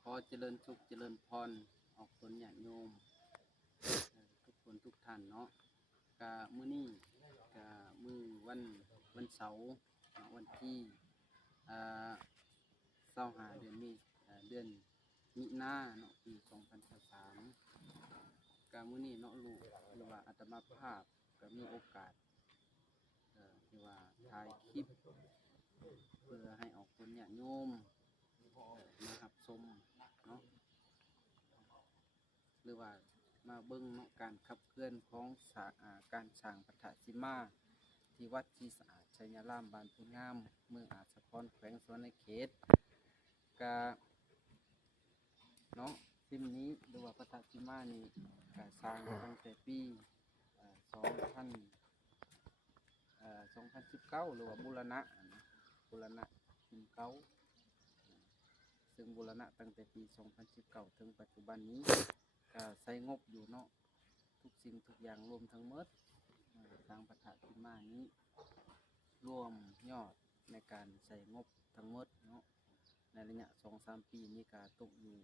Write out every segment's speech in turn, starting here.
ขอเจริญสุขเจริญพรออกคนญาติโยมทุกคนทุกท่านเนาะกะมื้อนี้กะมื้อวันเสาร์วันที่25เดือนมิถุนายนเนาะปี2023กะมื้อนี้เนาะลูกหรือว่าอาตมาภาพก็มีโอกาสที่ว่าถ่ายคลิปเพื่อให้ออกคนญาติโยมมารับชมเนาะหรือว่ามาเบิ่งเนาะการขับเคลื่อนของการสร้างพระธาตุสีมาที่วัดศรีสะอาดชัยรามบ้านพุนงามเมืองอาสาพรแขวงสวรรณเขตกะเนาะซิมนี้หรือว่าพระธาตุสีมานี่ก็สร้างตั้งแต่ปี2019หรือว่าบูรณะปีเก่าซึ่งบูรณะตั้งแต่ปี2019ถึงปัจจุบันนี้ก็ใช้งบอยู่เนาะทุกสิ่งทุกอย่างรวมทั้งหมดสร้างพระธาตุสีมานี้รวมยอดในการใช้งบทั้งหมดเนาะในระยะ 2-3 ปีนี้ก็ตกอยู่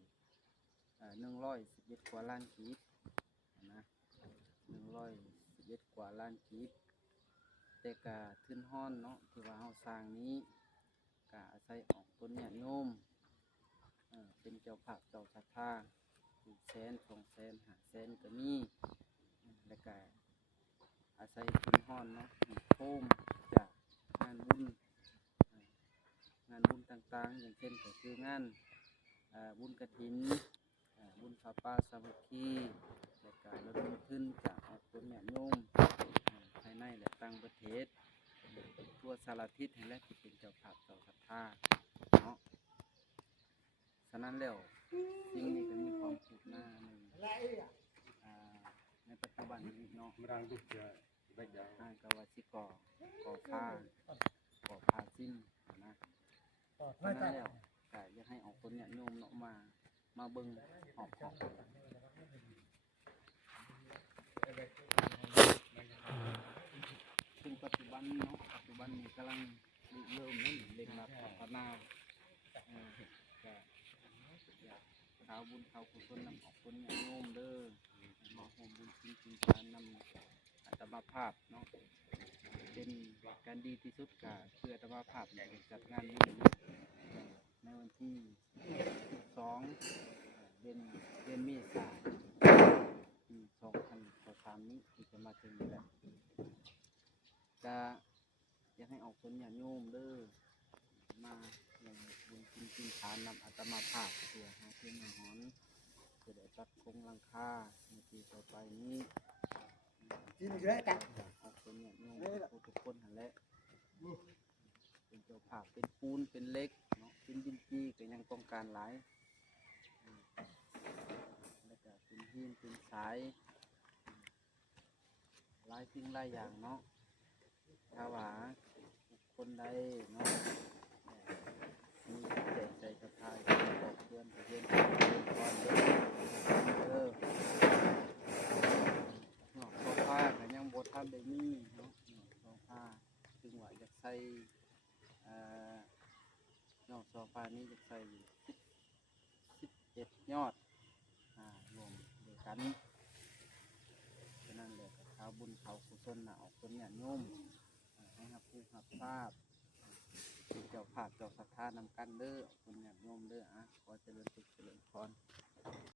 111 กว่าล้านกีบนะ111 กว่าล้านกีบแต่ก็ทุนฮ้อนเนาะที่ว่าเฮาสร้างนี้ก็อาศัยออกต้นญาติโยมเป็นเจ้าภาพเจ้าศรัทธา100,000 200,000 500,000ก็มีแล้วก็อาศัยทุนฮ้อนเนาะโคมจากงานบุญต่างๆอย่างเช่นก็คืองานบุญกฐินบุญผ้าป่าสามัคคีและก็ระดมทุนจากออกต้นญาติโยมภายในและต่างประเทศทั่วสารทิศแห่งและที่เป็นเจ้าภาพเจ้าศรัทธาเนาะฉะนั้นแล้วสิ่งนี้ก็มีความคืบหน้าในปัจจุบันนี้เนาะก็ว่าสิก่อผ้าสิ้นนะฉะนั้นแล้วก็อยากให้ออกคนเนี่ยโยมเนาะมาเบิ่งหอบซึ่งปัจจุบันนี้กำลังเริ่มเร่งรัดพัฒนาก็อยากข่าวบุญข่าวกุศลนำออกคนเนี่ยโยมเด้อมาร่วมบุญจริงๆการนำอัตมาภาพเนาะเป็นการดีที่สุดก็คืออัตมาภาพเนี่ยจัดงานบุญในวันที่12เดือนเมษายนปี2023นี้ที่จะมาถึงนี่แหละก็อยากให้ออกคนเนี่ยโยมเด้อมาอย่างบุญจริงๆฐานนำอัตมาภาพเพื่อหาเพื่อนหาหอนจะได้ตัดคงหลังคาในปีต่อไปนี้ออกคนเนี่ยโยมทุกคนหันแหละเป็นเจ้าภาพเป็นปูนเป็นเหล็กเนาะเป็นดินจีก็ยังต้องการหลายแล้วก็เป็นหินเป็นสายหลายสิ่งหลายอย่างเนาะถ้าว่าคนใดเนาะมีใจศรัทธาบอกเพื่อนก่อนเนาะโซฟาก็ยังบ่ทันได้มีเนาะโซฟาซึ่งว่าอยากใส่เนาะโซฟานี้อยากใส่11 ยอดรวมด้วยกันฉะนั้นเลยข่าวบุญข่าวกุศลออกคนเนี่ยโยมให้รับผู้รับทราบเป็นเจ้าภาพเจ้าศรัทธานำกันเด้อคนเนี่ยโยมเด้อ